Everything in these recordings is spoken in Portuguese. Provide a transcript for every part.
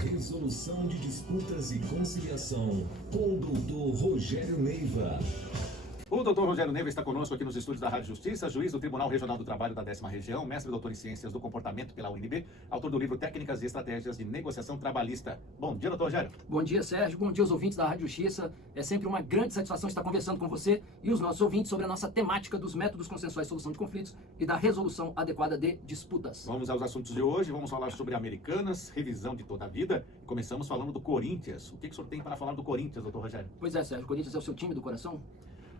Resolução de disputas e conciliação com o Dr. Rogério Neiva. O doutor Rogério Neiva está conosco aqui nos estúdios da Rádio Justiça, juiz do Tribunal Regional do Trabalho da 10ª Região, mestre e doutor em Ciências do Comportamento pela UNB, autor do livro Técnicas e Estratégias de Negociação Trabalhista. Bom dia, doutor Rogério. Bom dia, Sérgio. Bom dia aos ouvintes da Rádio Justiça. É sempre uma grande satisfação estar conversando com você e os nossos ouvintes sobre a nossa temática dos métodos consensuais de solução de conflitos e da resolução adequada de disputas. Vamos aos assuntos de hoje. Vamos falar sobre Americanas, revisão de toda a vida. Começamos falando do Corinthians. O que o senhor tem para falar do Corinthians, doutor Rogério? Pois é, Sérgio. O Corinthians é o seu time do coração?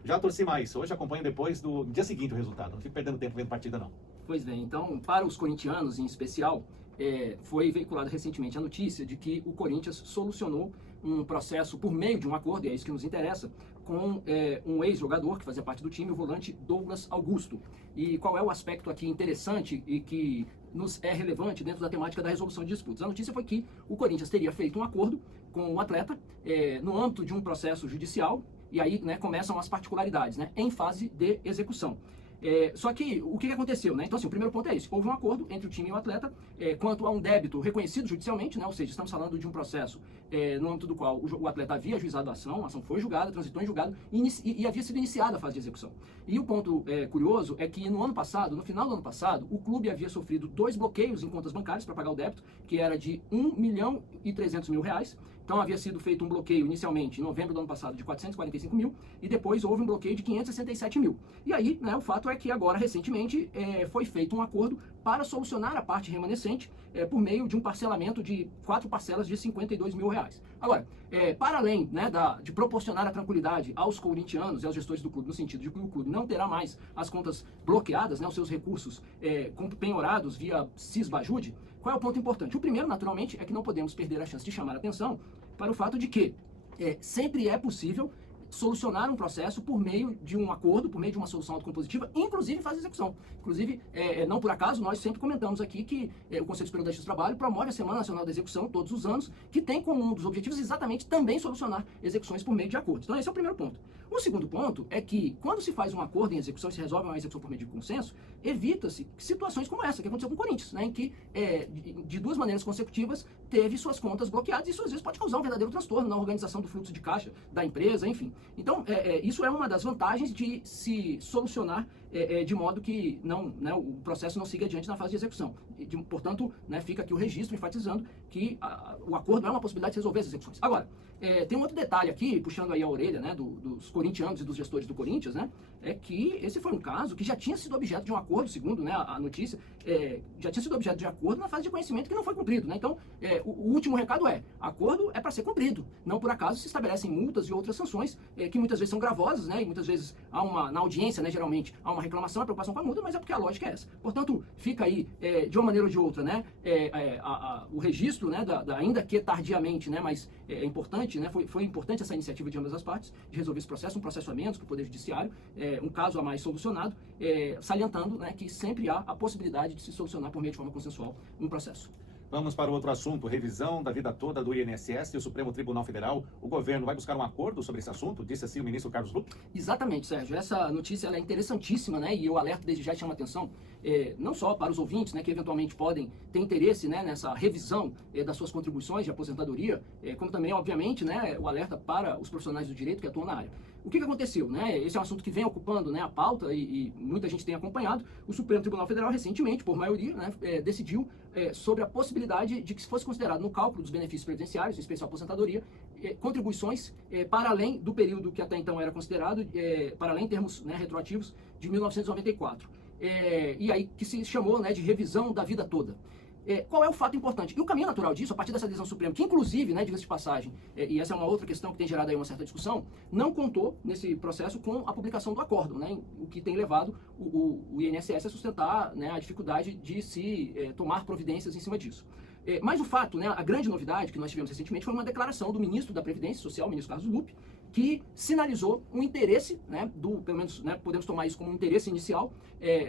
Já torci mais. Hoje acompanho depois do dia seguinte o resultado. Não fico perdendo tempo vendo partida, não. Pois bem, então, para os corintianos em especial, foi veiculada recentemente a notícia de que o Corinthians solucionou um processo por meio de um acordo, e é isso que nos interessa, com um ex-jogador que fazia parte do time, o volante Douglas Augusto. E qual é o aspecto aqui interessante e que nos é relevante dentro da temática da resolução de disputas? A notícia foi que o Corinthians teria feito um acordo com o atleta no âmbito de um processo judicial, e aí, né, começam as particularidades, né, em fase de execução. Só que o que aconteceu, né? Então, assim, o primeiro ponto é esse: houve um acordo entre o time e o atleta quanto a um débito reconhecido judicialmente, né? Ou seja, estamos falando de um processo no âmbito do qual o atleta havia ajuizado a ação foi julgada, transitou em julgado e havia sido iniciada a fase de execução. E o ponto curioso é que no ano passado, no final do ano passado, o clube havia sofrido 2 bloqueios em contas bancárias para pagar o débito, que era de R$1.300.000. Então havia sido feito um bloqueio inicialmente em novembro do ano passado de 445 mil e depois houve um bloqueio de 567 mil. E aí, né, o fato é que agora, recentemente, foi feito um acordo para solucionar a parte remanescente por meio de um parcelamento de 4 parcelas de R$52 mil. Agora, para além, né, de proporcionar a tranquilidade aos corintianos e aos gestores do clube, no sentido de que o clube não terá mais as contas bloqueadas, né, os seus recursos penhorados via Cisbajude, qual é o ponto importante? O primeiro, naturalmente, é que não podemos perder a chance de chamar a atenção para o fato de que sempre é possível solucionar um processo por meio de um acordo, por meio de uma solução autocompositiva, inclusive faz execução. Inclusive, não por acaso, nós sempre comentamos aqui que o Conselho Superior da Justiça do Trabalho promove a Semana Nacional da Execução todos os anos, que tem como um dos objetivos exatamente também solucionar execuções por meio de acordos. Então esse é o primeiro ponto. O segundo ponto é que quando se faz um acordo em execução e se resolve uma execução por meio de consenso, evita-se situações como essa que aconteceu com o Corinthians, né, em que de 2 maneiras consecutivas teve suas contas bloqueadas e isso às vezes pode causar um verdadeiro transtorno na organização do fluxo de caixa da empresa, enfim. Então, isso é uma das vantagens de se solucionar de modo que o processo não siga adiante na fase de execução. Portanto, né, fica aqui o registro enfatizando que o acordo é uma possibilidade de resolver as execuções. Agora, tem um outro detalhe aqui, puxando aí a orelha, né, dos corintianos e dos gestores do Corinthians, né, é que esse foi um caso que já tinha sido objeto de um acordo, segundo, né, a notícia, já tinha sido objeto de acordo na fase de conhecimento que não foi cumprido, né? Então, o último recado acordo é para ser cumprido. Não por acaso se estabelecem multas e outras sanções que muitas vezes são gravosas, né, e muitas vezes na audiência, né, geralmente, há uma reclamação, a preocupação com a multa, mas é porque a lógica é essa. Portanto, fica aí, de uma maneira ou de outra, né, o registro, né, ainda que tardiamente, né, mas é importante, né, foi importante essa iniciativa de ambas as partes, de resolver esse processo, um processo a menos que o Poder Judiciário, um caso a mais solucionado, salientando, né, que sempre há a possibilidade de se solucionar por meio de forma consensual um processo. Vamos para o outro assunto, revisão da vida toda do INSS e o Supremo Tribunal Federal. O governo vai buscar um acordo sobre esse assunto? Disse assim o ministro Carlos Lupe? Exatamente, Sérgio. Essa notícia ela é interessantíssima, né? E eu alerto desde já e chamo a atenção, não só para os ouvintes, né, que eventualmente podem ter interesse, né, nessa revisão das suas contribuições de aposentadoria, como também, obviamente, né, o alerta para os profissionais do direito que atuam na área. O que aconteceu, né? Esse é um assunto que vem ocupando, né, a pauta e muita gente tem acompanhado. O Supremo Tribunal Federal recentemente, por maioria, né, decidiu sobre a possibilidade de que se fosse considerado no cálculo dos benefícios previdenciários, em especial a aposentadoria, contribuições para além do período que até então era considerado, para além em termos, né, retroativos, de 1994. E aí que se chamou, né, de revisão da vida toda. Qual é o fato importante? E o caminho natural disso, a partir dessa decisão suprema, que inclusive, né, diga-se de passagem, e essa é uma outra questão que tem gerado aí uma certa discussão, não contou nesse processo com a publicação do acórdão, né, o que tem levado o INSS a sustentar, né, a dificuldade de se tomar providências em cima disso. Mas o fato, né, a grande novidade que nós tivemos recentemente foi uma declaração do ministro da Previdência Social, o ministro Carlos Lupe, que sinalizou um interesse, né, pelo menos, né, podemos tomar isso como um interesse inicial,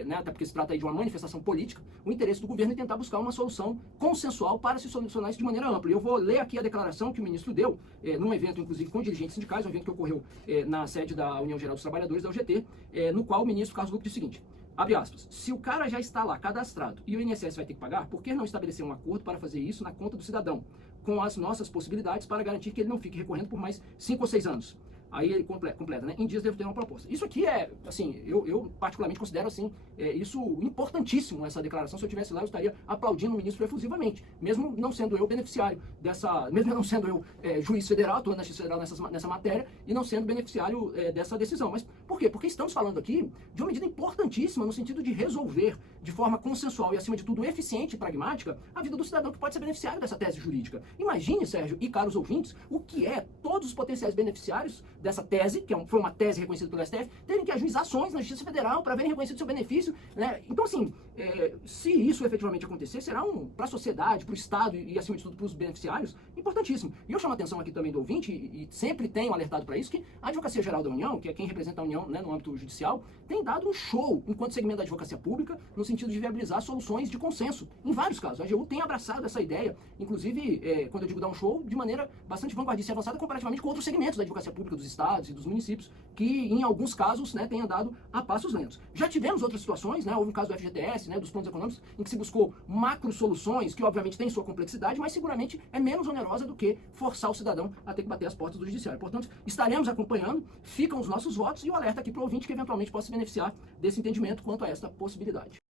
né, até porque se trata aí de uma manifestação política, o interesse do governo em tentar buscar uma solução consensual para se solucionar isso de maneira ampla. E eu vou ler aqui a declaração que o ministro deu, num evento, inclusive, com dirigentes sindicais, um evento que ocorreu na sede da União Geral dos Trabalhadores, da UGT, no qual o ministro Carlos Lupe disse o seguinte: abre aspas, se o cara já está lá cadastrado e o INSS vai ter que pagar, por que não estabelecer um acordo para fazer isso na conta do cidadão, com as nossas possibilidades para garantir que ele não fique recorrendo por mais 5 ou 6 anos? Aí ele completa, né? Em dias devo ter uma proposta. Isso aqui é, assim, eu particularmente considero, assim, isso importantíssimo, essa declaração. Se eu estivesse lá, eu estaria aplaudindo o ministro efusivamente, mesmo não sendo eu beneficiário dessa, mesmo não sendo eu juiz federal, atuando na Justiça Federal nessa matéria, e não sendo beneficiário dessa decisão. Mas por quê? Porque estamos falando aqui de uma medida importantíssima no sentido de resolver de forma consensual e, acima de tudo, eficiente e pragmática a vida do cidadão que pode ser beneficiário dessa tese jurídica. Imagine, Sérgio e caros ouvintes, o que é todos os potenciais beneficiários dessa tese, que foi uma tese reconhecida pelo STF, terem que ajuizar ações na Justiça Federal para verem reconhecido seu benefício, né? Então, assim, se isso efetivamente acontecer, será para a sociedade, para o Estado e, acima de tudo, para os beneficiários, importantíssimo. E eu chamo a atenção aqui também do ouvinte, e sempre tenho alertado para isso, que a Advocacia Geral da União, que é quem representa a União, né, no âmbito judicial, tem dado um show enquanto segmento da advocacia pública, no sentido de viabilizar soluções de consenso. Em vários casos, a AGU tem abraçado essa ideia, inclusive, quando eu digo dar um show, de maneira bastante vanguardista e avançada comparativamente com outros segmentos da advocacia pública dos estados e dos municípios, que em alguns casos, né, tem andado a passos lentos. Já tivemos outras situações, né, houve um caso do FGTS, né, dos pontos econômicos, em que se buscou macro soluções, que obviamente têm sua complexidade, mas seguramente é menos onerosa do que forçar o cidadão a ter que bater as portas do judiciário. Portanto, estaremos acompanhando, ficam os nossos votos e o alerta aqui para o ouvinte que eventualmente possa se beneficiar desse entendimento quanto a esta possibilidade.